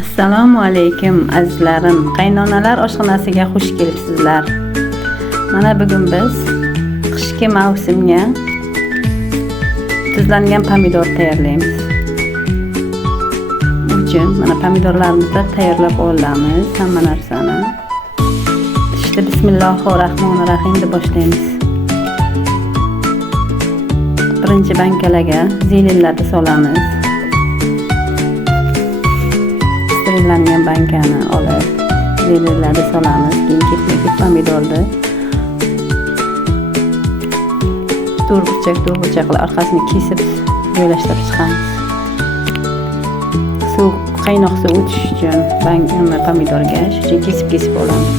Assalomu alaykum azizlarim, qaynonalar oshxonasiga xush kelibsizlar. Mana bugun biz qishki mavsumga tuzlangan pomidor tayyorlaymiz. Uchun mana pomidorlarimizni tayyorlab olamiz, hamma narsani. İşte Bismillahirrahmanirrahim deb boshlaymiz. Birinchi bankalarga zelenlarni solamiz. Sterillangan bankani olib, zelenlarni solamiz. Keyin ketma-ket pomidorni to'rtburchaklar orqasini kesib joylashtirib chiqamiz. Qaynoq suv o'tish uchun pomidorga shu kesib olamiz.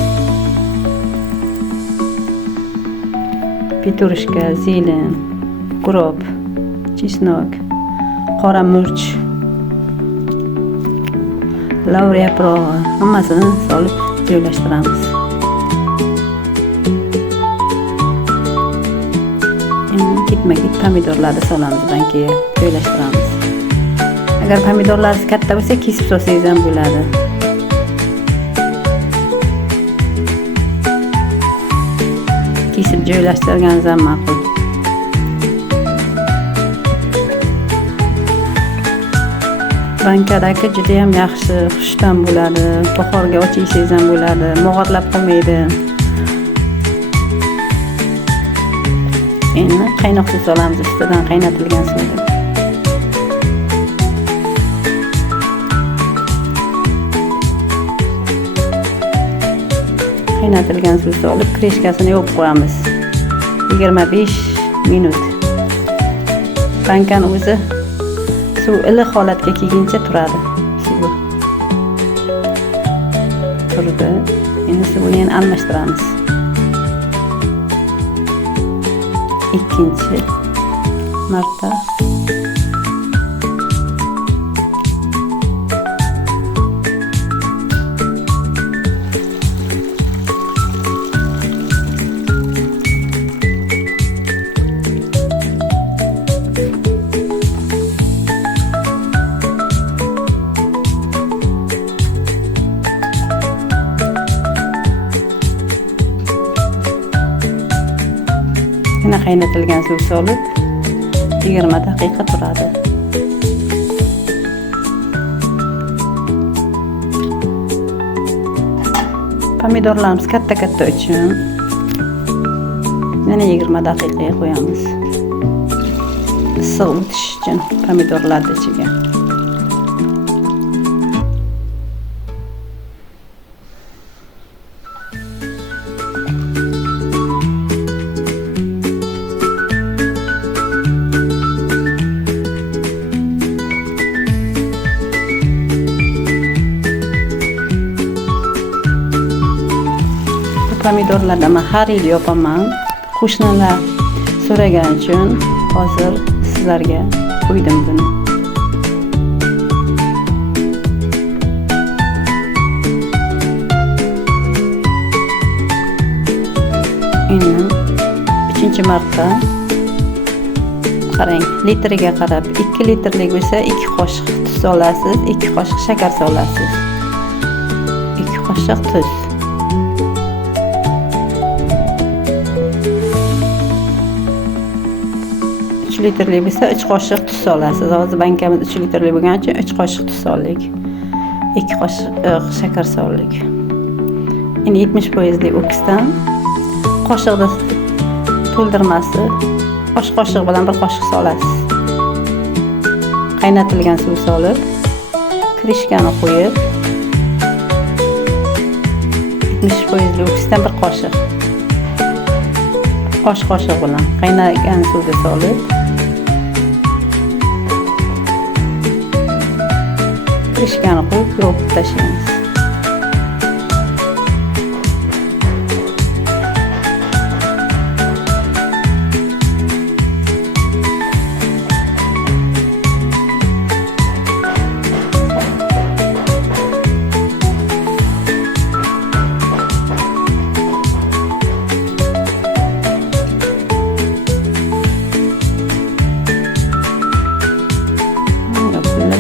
Petrушка, zelen, ukrop, chesnok, qora murch, laura yaprog'i hammasini solib joylashtiramiz. Endi ketma-ket pomidorlarni solamiz, bankaga joylashtiramiz. Agar pomidorlaringiz katta bo'lsa, kesib solsangiz ham bo'ladi. Kesib joylashtirganingiz ham ma'qul. Bankadagi juda ham yaxshi, xushtam bo'ladi. Bahorga och yesangiz ham bo'ladi, mog'orlab qolmaydi. Endi qaynoq suv solamiz, ustidan qaynatilgan suvni. Qaynatilgan suv solib, krishkasini yopib qo'yamiz. 25 minut. Bankani o'zi suv iliq holatga kelguncha turadi. Suvi turdi. Endi suvni yana almashtiramiz. Ikkinchi marta qaynatilgan suv solib 20 daqiqa turadi. Pomidorlarimiz katta uchun yana 20 daqiqaga qo'yamiz. Issiq o'tish uchun pomidorlarni ichiga. Pomidorlarni men har yil yopaman. Qo'shnilar so'ragan uchun hozir sizlarga qo'ydim buni. Endi 3-marta qarang, litriga qarab 2 litrlik bo'lsa 2 qoshiq tuz solasiz, 2 qoshiq shakar solasiz. 2 qoshiq tuz. 3 litrli bo'lsa 3 qoshiq tuz solasiz. Hozir bankamiz 3 litrli bo'lgani uchun 3 qoshiq tuz soldik. 2 qoshiq shakar soldik. Endi 70% o'kisdan qoshiqda to'ldirmasi osh qoshiq bilan 1 qoshiq solasiz. Qaynatilgan suv solib, krishkani qo'yib 70% o'kisdan 1 qoshiq osh qoshiq bilan qaynagan suvga solib krishkani qo'yib yopib tashlaymiz.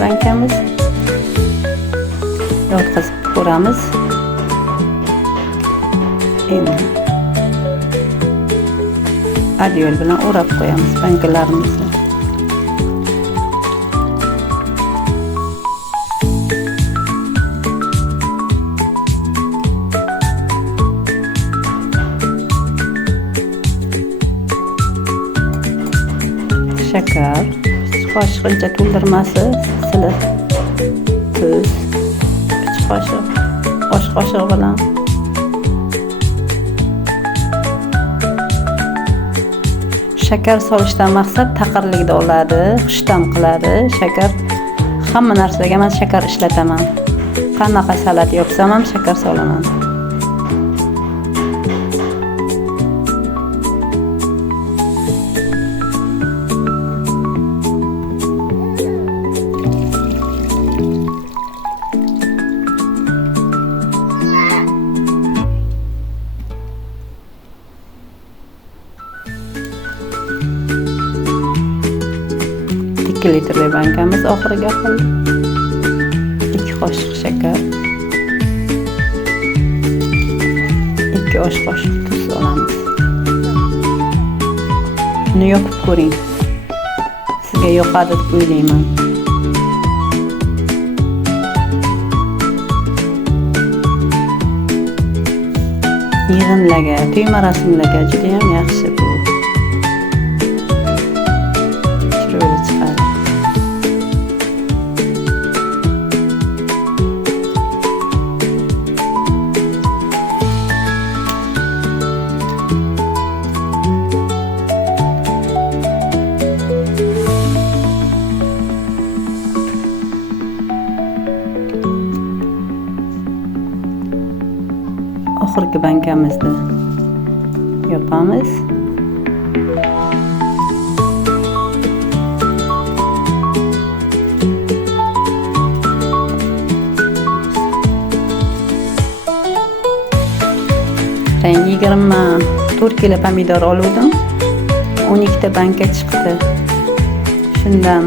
bankamiz Yotqizib ko'ramiz. Endi adyol bilan o'rab qo'yamiz bankalarimizni. Shakar, qoshiqcha to'ldirmasi, silliq tuz, 3 qoshiq, osh qoshiq bilan shakar solishdan maqsad taqirlikni oladi, xushdam qiladi. Shakar hamma narsaga men shakar ishlataman. Qanaqa salat yapsam ham shakar solaman. Litrli bankamiz oxiriga qoldi. 2 qoshiq shakar, 2 osh qoshiq tuz solamiz. Buni yopib ko'ring. Sizga yoqadi deb o'ylayman. Yig'inlarga, to'y marosimlarga juda ham yaxshi bu. Chiroyli chiqadi. Oxirgi bankamizni yopamiz. Ben 24 kilo pomidor oldim. 12 ta banka chiqdi. Shundan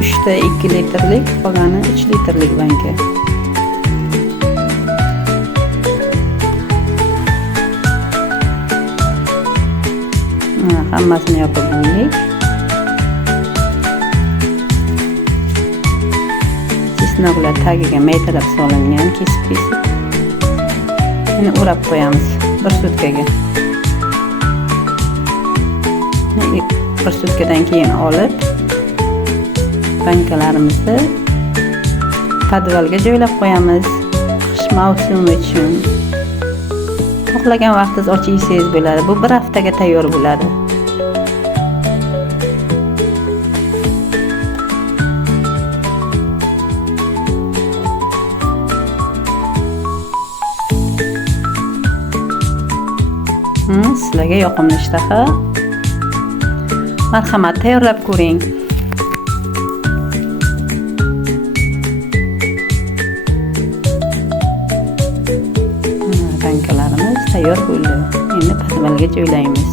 3 ta 2 litrlik, qolgani 3 litrlik banka. Hammasini yopib bo'ldik. Chesnoklar tagiga maytalab solingan, kesib-kesib. Buni o'rab qo'yamiz 1 sutkaga. Bir sutkadan keyin olib, bankalarimizni podvalga joylab qo'yamiz. Qish mavsumi uchun. Xohlagan vaqtingiz ochib yesangiz bo'ladi. Bu 1 haftaga tayyor bo'ladi. Sizlarga yoqimli ishtaha. Marhamat, tayyorlab ko'ring. Bankalarimiz tayyor bo'ldi. Endi podvalga joylaymiz.